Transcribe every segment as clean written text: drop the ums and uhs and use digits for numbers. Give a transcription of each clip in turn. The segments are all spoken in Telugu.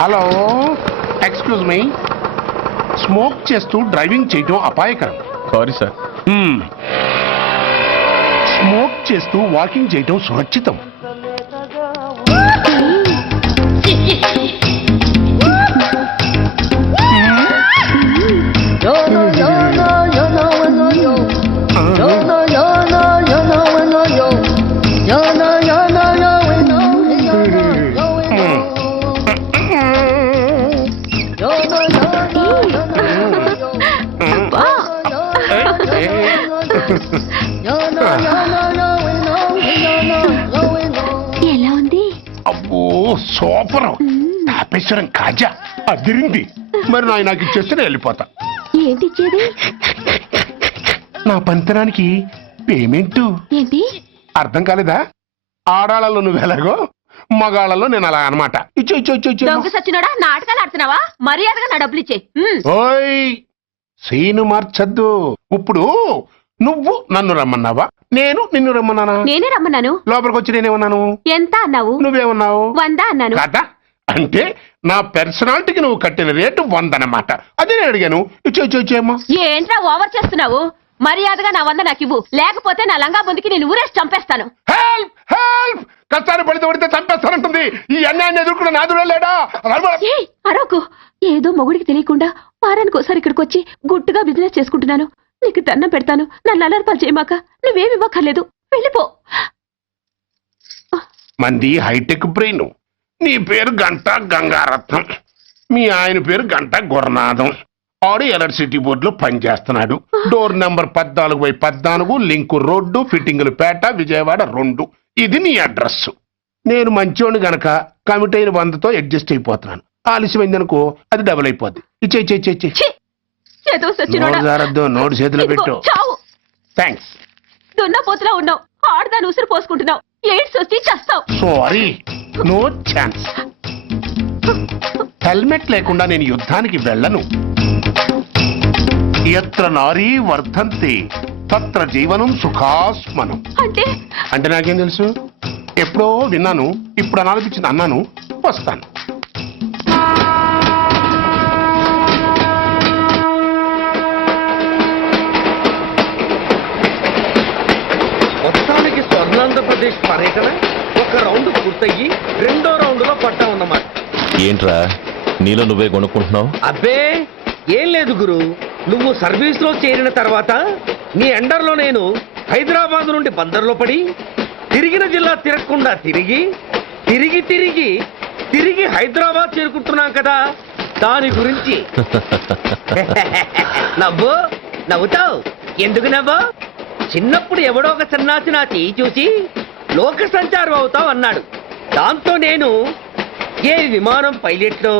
Hello, excuse me. స్మోక్ చేస్తూ డ్రైవింగ్ చేయటం అపాయకరం. Sorry sir. స్మోక్ చేస్తూ వాకింగ్ చేయటం సురక్షితం. ఎలా ఉంది? అబ్బో సూపర్. తాపేశ్వరం కాజా అదిరింది. మరి నాకు ఇచ్చేస్తే నేను వెళ్ళిపోతా. ఏంటి ఇచ్చేది? నా పంతనానికి పేమెంట్. ఏంటి అర్థం కాలేదా? ఆడాళ్ళలో నువ్వు ఎలాగో, మగాళ్ళలో నేను అలా అనమాట. ఇచ్చో ఇచ్చో ఇచ్చో ఇచ్చో. దొంగ సచ్చినోడా, నాటకాలు ఆడుతున్నావా? మర్యాదగా నా డబ్బులు ఇచ్చే. ఓయ్ సీను మార్చద్దు. ఇప్పుడు నువ్వు నన్ను రమ్మన్నావా, నేను నిన్ను రమ్మన్నానా? నేనే రమ్మన్నాను. లోపలికి వచ్చి నేనేమన్నాను? ఎంత అన్నావు? నువ్వేమన్నావు? 100 అన్నాను. కదా, అంటే నా పర్సనాలిటీకి నువ్వు కట్టిన రేటు 100 అన్నమాట. అదే నేను అడిగాను. ఇచ్చో ఇచ్చో ఇచ్చేమ్మా. ఏంట్రా ఓవర్ చేస్తున్నావు? మర్యాదగా నా 100 నాకు ఇవ్వు, లేకపోతే నా లంగా బొందికి నేను ఊరేసి చంపేస్తాను. Help help. కష్టాన్ని పడితే చంపేస్తానంటుంది. ఈ అన్యాయాన్ని ఎదుర్కొన్న నాదుడే లేడా? అరవకు. ఏదో మొగుడికి తెలియకుండా వారానికి ఒకసారి ఇక్కడికి వచ్చి గుట్టుగా బిజినెస్ చేసుకుంటున్నాను. నీకు దండం పెడతాను, నన్ను అలర్పాలు చేయమాక. నువ్వేమి ఇవ్వక్కర్లేదు, వెళ్ళిపో. మంది హైటెక్ బ్రెయిన్. నీ పేరు గంట గంగారత్నం, మీ ఆయన పేరు గంట గురనాథం. ఆడు ఎలక్ట్రిసిటీ బోర్డులో పనిచేస్తున్నాడు. డోర్ నెంబర్ 14/14, లింకు రోడ్డు, ఫిట్టింగులు పేట, విజయవాడ 2. ఇది నీ అడ్రస్. నేను మంచోని గనక కమిట్ అయిన 100తో అడ్జస్ట్ అయిపోతున్నాను. ఆలస్యమైందనుకో అది డబుల్ అయిపోద్ది. ఇచ్చే నోటు చేతిలో పెట్టు. థ్యాంక్స్. దున్నపోతులా ఉన్నావు, ఆడదాని ఉసురు పోసుకుంటున్నావు. ఎయిడ్స్ వచ్చి చస్తావు. Sorry, no chance. హెల్మెట్ లేకుండా నేను యుద్ధానికి వెళ్ళను. ఎత్ర నారీ వర్ధంతి తత్ర జీవనం సుఖాస్మనం. అంటే నాకేం తెలుసు? ఎప్పుడో విన్నాను, ఇప్పుడు అనాలనిపించింది అన్నాను. వస్తాను. మొత్తానికి స్వర్ణాంధ్రప్రదేశ్ పర్యటన ఒక రౌండ్ పూర్తయ్యి 2వ రౌండ్ లో పట్టామన్నమాట. ఏంట్రా నీలో నువ్వే కొనుక్కుంటున్నావు? అబ్బే ఏం లేదు గురు, నువ్వు సర్వీస్ లో చేరిన తర్వాత నీ అండర్లో నేను హైదరాబాద్ నుండి బందర్లో పడి తిరిగిన జిల్లా తిరగకుండా తిరిగి తిరిగి తిరిగి తిరిగి హైదరాబాద్ చేరుకుంటున్నాం కదా, దాని గురించి. నవ్వు నవ్వుతావు ఎందుకు నవ్వు? చిన్నప్పుడు ఎవడో ఒక సన్నాసి నా చేయి చూసి లోక సంచారం అవుతావు అన్నాడు. దాంతో నేను ఏ విమానం పైలట్లో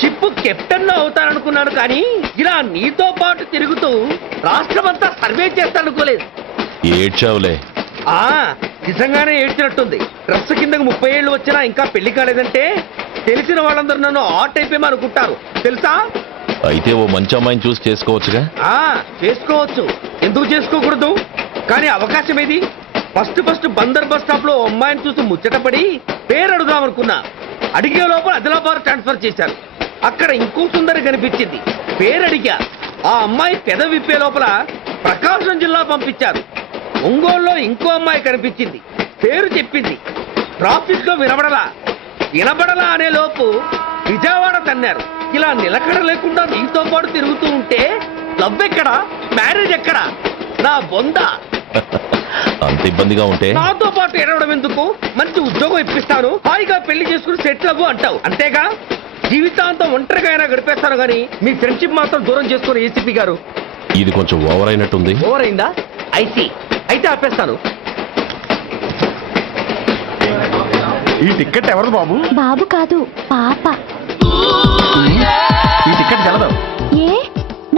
షిప్ కెప్టెన్ అవుతాననుకున్నాను. కానీ ఇలా నీతో పాటు తిరుగుతూ రాష్ట్రమంతా సర్వే చేస్తాననుకోలేదు. ఏడ్చావులే. నిజంగానే ఏడ్చినట్టుంది. డ్రెస్ కిందకు 30 ఏళ్ళు వచ్చినా ఇంకా పెళ్లి కాలేదంటే తెలిసిన వాళ్ళందరూ నన్ను ఆట్ అయిపోయి అనుకుంటారు తెలుసా. అయితే ఓ మంచి అమ్మాయిని చూసి చేసుకోవచ్చుగా. చేసుకోవచ్చు, ఎందుకు చేసుకోకూడదు? కానీ అవకాశం ఏది? ఫస్ట్ బందర్ బస్ స్టాప్ లో అమ్మాయిని చూసి ముచ్చటపడి పేరు అడుగుదామనుకున్నా. అడిగే లోపల ఆదిలాబాద్ ట్రాన్స్ఫర్ చేశారు. అక్కడ ఇంకో సుందరి కనిపించింది. పేరు అడిగా. ఆ అమ్మాయి పెద విప్పే లోపల ప్రకాశం జిల్లా పంపించారు. ఒంగోలులో ఇంకో అమ్మాయి కనిపించింది. పేరు చెప్పింది. ట్రాఫిక్ లో వినబడలా అనే లోపు విజయవాడ తన్నారు. ఇలా నిలకడ లేకుండా నీతో పాటు తిరుగుతూ ఉంటే లవ్ ఎక్కడా, మ్యారేజ్ ఎక్కడా? నా బొంద. అంత ఇబ్బందిగా ఉంటే నాతో పాటు ఎడవడం ఎందుకు? మంచి ఉద్యోగం ఇప్పిస్తాను, హాయిగా పెళ్లి చేసుకుని సెటిల్ అవ్వు అంటావు అంతేగా. జీవితాంతం ఒంటరిగా అయినా గడిపేస్తాను గానీ మీ ఫ్రెండ్షిప్ మాత్రం దూరం చేసుకుని ఏసీపీ గారు. ఇది కొంచెం ఓవర్ అయినట్టుంది. ఓవర్ అయిందా? అయితే ఆపేస్తాను. ఈ టికెట్ ఎవరు బాబు? బాబు కాదు, పాప. ఈ టికెట్ గలదు. ఏ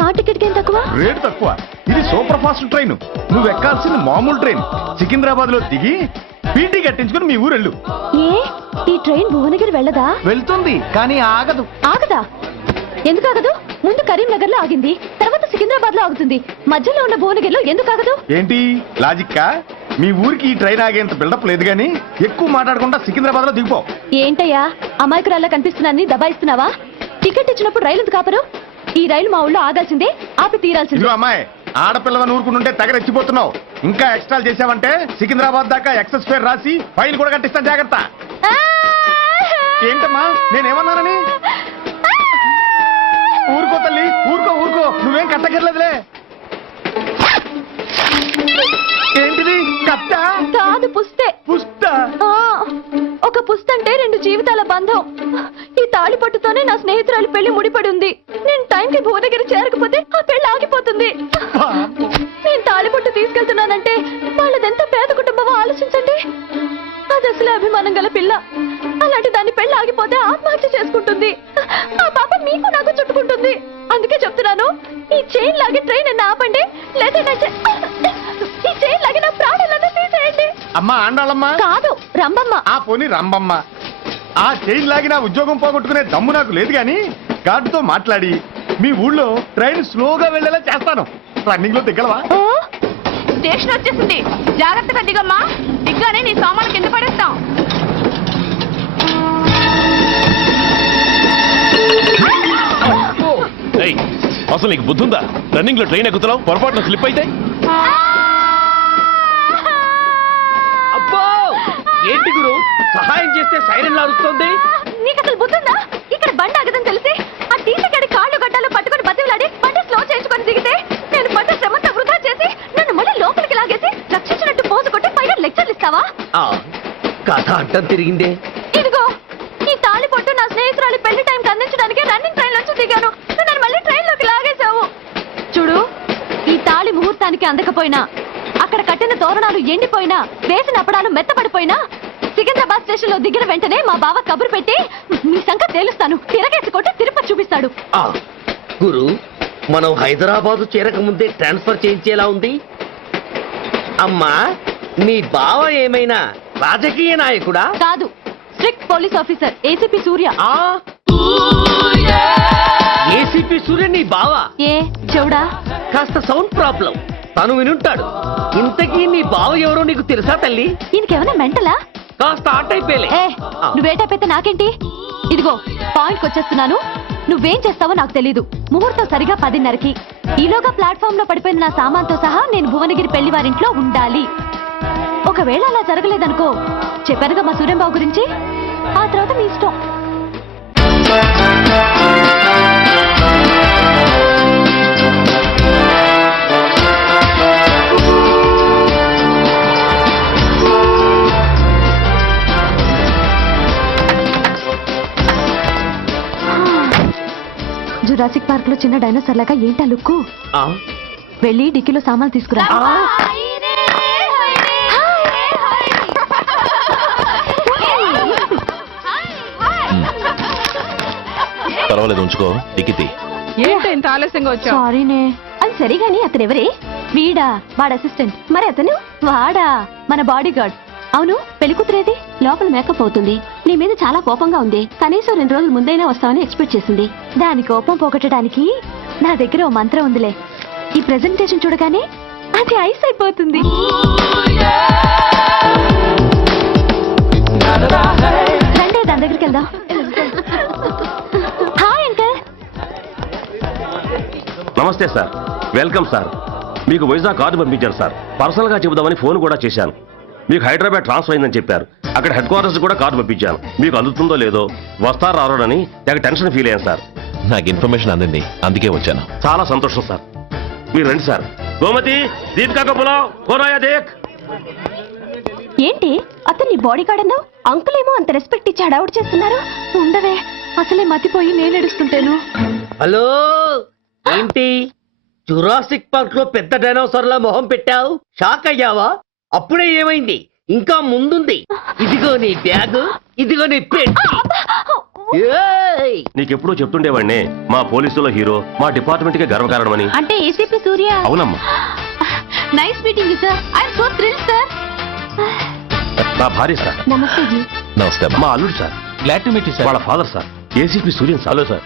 నా టికెట్ ఏం తక్కువ? రేటు తక్కువ. ఇది సూపర్ ఫాస్ట్ ట్రైన్. నువ్వు ఎక్కాల్సింది మామూలు ట్రైన్. సికింద్రాబాద్ లో దిగి పీటీ కట్టించుకుని మీ ఊరెళ్ళు. ఏ ఈ ట్రైన్ భువనగిరి వెళ్ళదా? వెళ్తుంది కానీ ఆగదు. ఆగదా? ఎందుకు ఆగదు? ముందు కరీంనగర్ లో ఆగింది, తర్వాత సికింద్రాబాద్ లో ఆగుతుంది. మధ్యలో ఉన్న భువనగిరిలో ఎందుకు ఆగదు? ఏంటి లాజిక్కా? మీ ఊరికి ఈ ట్రైన్ ఆగేంత బిల్డప్ లేదు కానీ ఎక్కువ మాట్లాడకుండా సికింద్రాబాద్ లో దిగిపో. ఏంటయ్యా అమాయకురాల్లా కనిపిస్తున్నాన్ని దబాయిస్తున్నావా? టికెట్ ఇచ్చినప్పుడు రైలు ఎందుకు కాపరు? ఈ రైలు మా ఊళ్ళో ఆగాల్సిందే, ఆపి తీరాల్సిందే. ఇదిగో అమ్మాయి, ఆడపిల్లవని ఊరుకుంటుంటే తెగరెచ్చిపోతున్నావు. ఇంకా ఎక్స్ట్రాలు చేసావంటే సికింద్రాబాద్ దాకా ఎక్సెస్ ఫేర్ రాసి ఫైల్ కూడా కట్టిస్తాను, జాగ్రత్త. ఏంటమ్మా నేనేమన్నానని? ఊరుకో తల్లి, ఊరుకో ఊరుకో, నువ్వేం కట్టగర్లేదులే. ఏంటిది కట్ట? కాదు పుస్తే. పుష్ట? ఆ, ఒక పుస్తంటే 2 జీవితాల బంధం. ఈ తాళి పట్టుతోనే నా స్నేహితురాలి పెళ్లి ముడిపడి ఉంది. నేను టైంకి భువనగిరి చేరకపోతే ఆ పెళ్లి ఆగిపోతుంది. నేను తాళి పట్టు తీసుకెళ్తున్నానంటే వాళ్ళదెంత పేద కుటుంబమో ఆలోచించండి. అది అసలు అభిమానం గల పిల్ల. అలాంటి దాని పెళ్లి ఆగిపోతే ఆత్మహత్య చేసుకుంటుంది. ఆ పాప మీకు నాకు చుట్టుకుంటుంది. అందుకే చెప్తున్నాను, ఈ చైన్ లాగి ట్రైన్ అన్న ఆపండి, లేదా ఈ చైన్ లాగి నా ప్రాణాలను తీసేయండి. అమ్మా ఆండాళ్ళమ్మా కాదు రంబమ్మ. ఆ పోని రంబమ్మ. ఆ చైన్ లాగి నా ఉద్యోగం పోగొట్టుకునే దమ్ము నాకు లేదు గాని గార్డుతో మాట్లాడి మీ ఊళ్ళో ట్రైన్ స్లోగా వెళ్ళేలా చేస్తాను. రన్నింగ్ లో దిగలవా? స్టేషన్ వచ్చేసింది, జాగ్రత్తగా దిగమ్మా. దిగ్గానే నీ సామాన్లు కింద పడేస్తాం. ఏయ్, అసలు నీకు బుద్ధుందా? రన్నింగ్ లో ట్రైన్ ఎక్కుతున్నావు, పొరపాటున స్లిప్ అయితే అబ్బో ఏంటి గురు, సహాయం చేస్తే సైరన్ లాడుతోంది. నీకు అసలు బుద్ధుందా? ఇక్కడ బండి ఆగదని తెలిసి ఆ టీసీగాడి కాళ్ళు గడ్డలు పట్టుకొని బతిలాడి బండి స్లో చేసుకొని దిగితే నేను పడ్డ శ్రమంతా వృధా చేసి నన్ను మళ్ళీ లోపలికి లాగేసి రక్షించినట్టు పోజు కొట్టి పైన లెక్చర్లు ఇస్తావా? ఆ, కథ అడ్డం తిరిగిందే. ఇదిగో ఈ తాళి పొట్టు నా స్నేహితురాలి పెళ్లి టైంకి అందించడానికి రన్నింగ్ ట్రైన్ నుంచి దిగాను. నన్ను మళ్ళీ ట్రైన్ లోకి లాగేశావు. చూడు, ఈ తాళి ముహూర్తానికి అందకపోయినా, అక్కడ కట్టిన తోరణాలు ఎండిపోయినా, వేసిన అప్పడాలు మెత్తపడిపోయినా, సికింద్రాబాద్ స్టేషన్ లో దిగిన వెంటనే మా బావ కబురు పెట్టి మీ సంగతి తేలుస్తాను, తిరగేసి కొట్టి తిరుపతి చూపిస్తాడు. ఆ, గురు, మనం హైదరాబాదు చేరక ముందే ట్రాన్స్ఫర్ చేయించేలా ఉంది. అమ్మా, నీ బావ ఏమైనా రాజకీయ నాయకుడా? కాదు, స్ట్రిక్ట్ పోలీస్ ఆఫీసర్ ఏసీపీ సూర్య. ఆ ఏసీపీ సూర్య నీ బావ? ఏ చెవుడా? కాస్త సౌండ్ ప్రాబ్లం, తను వినుంటాడు. ఇంతకీ నీ బావ ఎవరో నీకు తెలుసా తల్లి? ఈయనకేమైనా మెంటలా? కాస్త ఆటైపోయలే. ఏ నువ్వేటైపోతే నాకేంటి? ఇదిగో పాయింట్కి వచ్చేస్తున్నాను. నువ్వేం చేస్తావో నాకు తెలీదు. ముహూర్తం సరిగా 10:30కి. ఈలోగా ప్లాట్ఫామ్ లో పడిపోయిన నా సామాన్తో సహా నేను భువనగిరి పెళ్లి వారింట్లో ఉండాలి. ఒకవేళ అలా జరగలేదనుకో, చెప్పానుగా మా సూర్యంబాబు గురించి, ఆ తర్వాత మీ ఇష్టం. జురాసిక్ పార్క్ లో చిన్న డైనోసార్ లాగా ఏంటా లుక్కు? ఆ, వెళ్ళి డిక్కీలో సామాన్లు తీసుకురా. పర్వాలేదు, ఉంచుకో. టికెట్ ఏంటో ఇంత ఆలస్యంగా వచ్చావు? సారీనే. అది సరిగాని అతనెవరే? వీడా, వాడు అసిస్టెంట్. మరి అతను? వాడా, మన బాడీ గార్డ్. అవును, పెళ్లి కూతురేది? లోపల మేకప్ అవుతుంది. నీ మీద చాలా కోపంగా ఉంది. కనీసం 2 రోజుల ముందైనా వస్తావని ఎక్స్పెక్ట్ చేసింది. దాని కోపం పోగొట్టడానికి నా దగ్గర ఓ మంత్రం ఉందిలే. ఈ ప్రెజెంటేషన్ చూడగానే అది ఐస్ అయిపోతుంది. రండి, దాని దగ్గరికి వెళ్దాం. Hi uncle. నమస్తే సార్, వెల్కమ్ సార్. మీకు వైజాగ్ కార్డు పంపించారు సార్. పర్సనల్ గా చెబుదామని ఫోన్ కూడా చేశాను. మీకు హైదరాబాద్ ట్రాన్స్ఫర్ అయిందని చెప్పారు. అక్కడ హెడ్ క్వార్టర్స్ కూడా కార్డు పంపించాను. మీకు అందుతుందో లేదో, వస్తారా రారోడని తెగ టెన్షన్ ఫీల్ అయ్యాను సార్. నాకు ఇన్ఫర్మేషన్ అందింది, అందుకే వచ్చాను. చాలా సంతోషం సార్. మీరు రండి సార్. గోమతి, దీపికా కపులావ్, కోనాయా దేక్. ఏంటి అతన్ని బాడీ గార్డ్ అన్నావు? అంకుల్ ఏమో అంత రెస్పెక్ట్ ఇచ్చి హడావుడు చేస్తున్నారు. ఉండవే, అసలే మతిపోయి నేను ఏడుస్తుంటాను. హలో, ఏంటి జురాసిక్ పార్క్ లో పెద్ద డైనోసార్ లా మొహం పెట్టావు? షాక్ అయ్యావా? అప్పుడే ఏమైంది? ఇంకా ముందుంది. ఇదిగో నీ బ్యాగ్, ఇదిగో నీ పెట్టి. ఏయ్! నీకెప్పుడూ చెప్తుండేవాడిని, మా పోలీసులో హీరో, మా డిపార్ట్మెంట్ కే గర్వకారణమని. అంటే ఏసీపీ సూర్య. అవునమ్మా. Nice meeting sir. I'm so thrilled sir. నా భార్య సార్. నమస్తే జీ. నమస్తే అమ్మా. మా అల్లుడు sir. Glad to meet you వాళ్ళ father sir, ACP Suryan sir. Hello sir.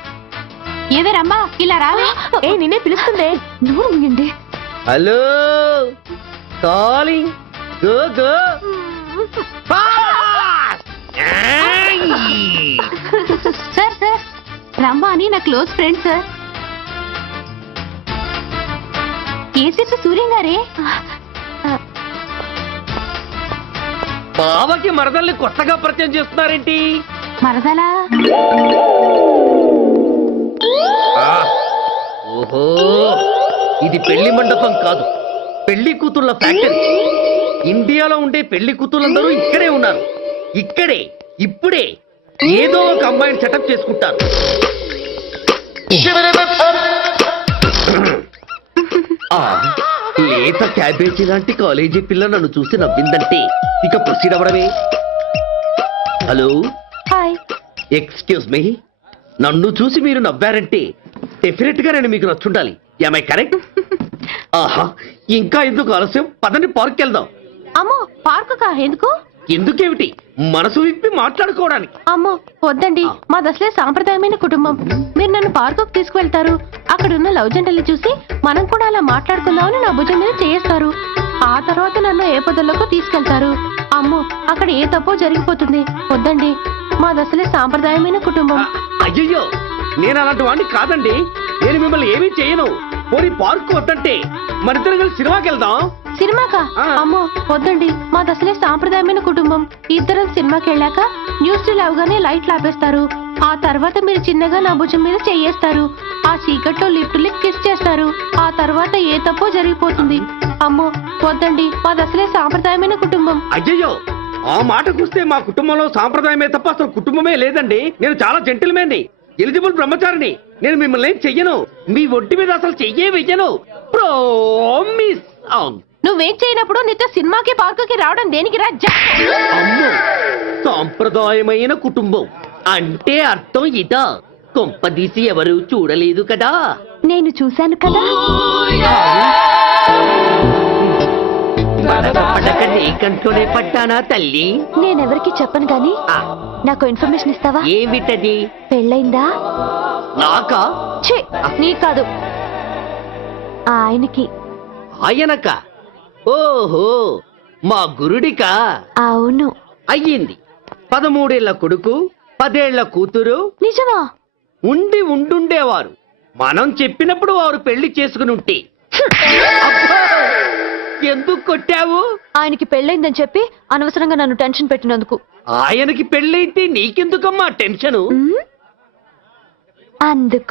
ఏవేరమ్మా ఇలా రావే? ఏ నిన్నే పిలుస్తుందే. నోరు మూయండి. Hello, calling. Go go fast! ఏయ్! సార్ సార్ రమ్మ అని నా close friend sir. ACP Suryam గారే. బావకి మరదల్ని కొత్తగా పరిచయం చేస్తున్నారేంటి? మరదలా? ఓహో, ఇది పెళ్లి మండపం కాదు, పెళ్లి కూతుళ్ళ ఫ్యాక్టరీ. ఇండియాలో ఉండే పెళ్లి కూతుళ్ళందరూ ఇక్కడే ఉన్నారు. ఇక్కడే ఇప్పుడే ఏదో ఒక అమ్మాయిని సెటప్ చేసుకుంటారు. ఆ, లేత క్యాబేజీ లాంటి కాలేజీ పిల్ల నన్ను చూసి నవ్విందంటే ఇక ప్రొసీడ్ అవ్వడమే. Hello, hi. ఎక్స్క్యూజ్ మీ, నన్ను చూసి మీరు నవ్వారంటే డెఫినెట్ గా నేను మీకు నచ్చుండాలి. I correct? ఆహా, ఇంకా ఎందుకు ఆలస్యం, పదండి పార్క్ వెళ్దాం. అమ్మో పార్కు కా? ఎందుకు? ఎందుకేమిటి, మనసు విప్పి మాట్లాడుకోవడానికి. అమ్మో వద్దండి, మాది అసలే సాంప్రదాయమైన కుటుంబం. మీరు నన్ను పార్కుకు తీసుకువెళ్తారు, అక్కడ ఉన్న లవ్ జంటల్ని చూసి మనం కూడా అలా మాట్లాడుకుందామని నా భుజం మీద చేస్తారు. ఆ తర్వాత నన్ను ఏ పొదల్లోకి తీసుకెళ్తారు. అమ్మో అక్కడ ఏ తప్పో జరిగిపోతుంది. వద్దండి, మాది అసలే సాంప్రదాయమైన కుటుంబం. అయ్యయ్యో, నేను అలాంటి వాడిని కాదండి. నేను మిమ్మల్ని ఏమీ చేయను. పోనీ పార్క్ వద్దంటే మరిద్దరం కలిసి సినిమాకి వెళ్దాం. సినిమాకా? అమ్మో వద్దండి, మాది అసలే సాంప్రదాయమైన కుటుంబం. ఇద్దరం సినిమాకి వెళ్ళాక న్యూస్ అవగానే లైట్లు ఆపేస్తారు. ఆ తర్వాత మీరు చిన్నగా నా భుజం మీద చెయ్యేస్తారు. ఆ చీకట్లో లిఫ్ట్ కిస్ చేస్తారు. ఆ తర్వాత ఏ తప్పో జరిగిపోతుంది. అమ్మో వద్దండి, మాది అసలే సాంప్రదాయమైన కుటుంబం. అయ్యయ్యో, ఆ మాటకొస్తే మా కుటుంబంలో సాంప్రదాయమే తప్ప అసలు కుటుంబమే లేదండి. నేను చాలా జెంటిల్మెన్ని, ఎలిజిబుల్ బ్రహ్మచారిని. నేను మిమ్మల్ని ఏం చెయ్యను. మీ ఒంటి మీద అసలు చెయ్యే వెయ్యను. ప్రామిస్. నువ్వేం చేయనప్పుడు నీతో సినిమాకి పార్కుకి రావడం దేనికి రా? అమ్మో, సాంప్రదాయమైన కుటుంబం అంటే అర్థం ఇదా? కొంపదీసి ఎవరు చూడలేదు కదా? నేను చూశాను కదా. పడక నీ కంట్లోనే పడ్డానా తల్లి? నేనెవరికి చెప్పను గాని ఆ, నాకు ఇన్ఫర్మేషన్ ఇస్తావా? ఏమిటది? పెళ్ళైందా? నాకా? ఛీ, నీ కాదు, ఆయనకి. ఆయనక? ఓహో, మా గురుడికా? అవును. అయ్యింది. 13 ఏళ్ల కొడుకు, 10 ఏళ్ల కూతురు నిజమా? ఉండుండేవారు. మనం చెప్పినప్పుడు వారు పెళ్లి చేసుకుని ఉంటే. అబ్బా! ఎందుకు కొట్టావు? ఆయనకి పెళ్ళైందని చెప్పి అనవసరంగా నన్ను టెన్షన్ పెట్టినందుకు. ఆయనకి పెళ్ళైతే నీకెందుకమ్మా టెన్షను? అందుకు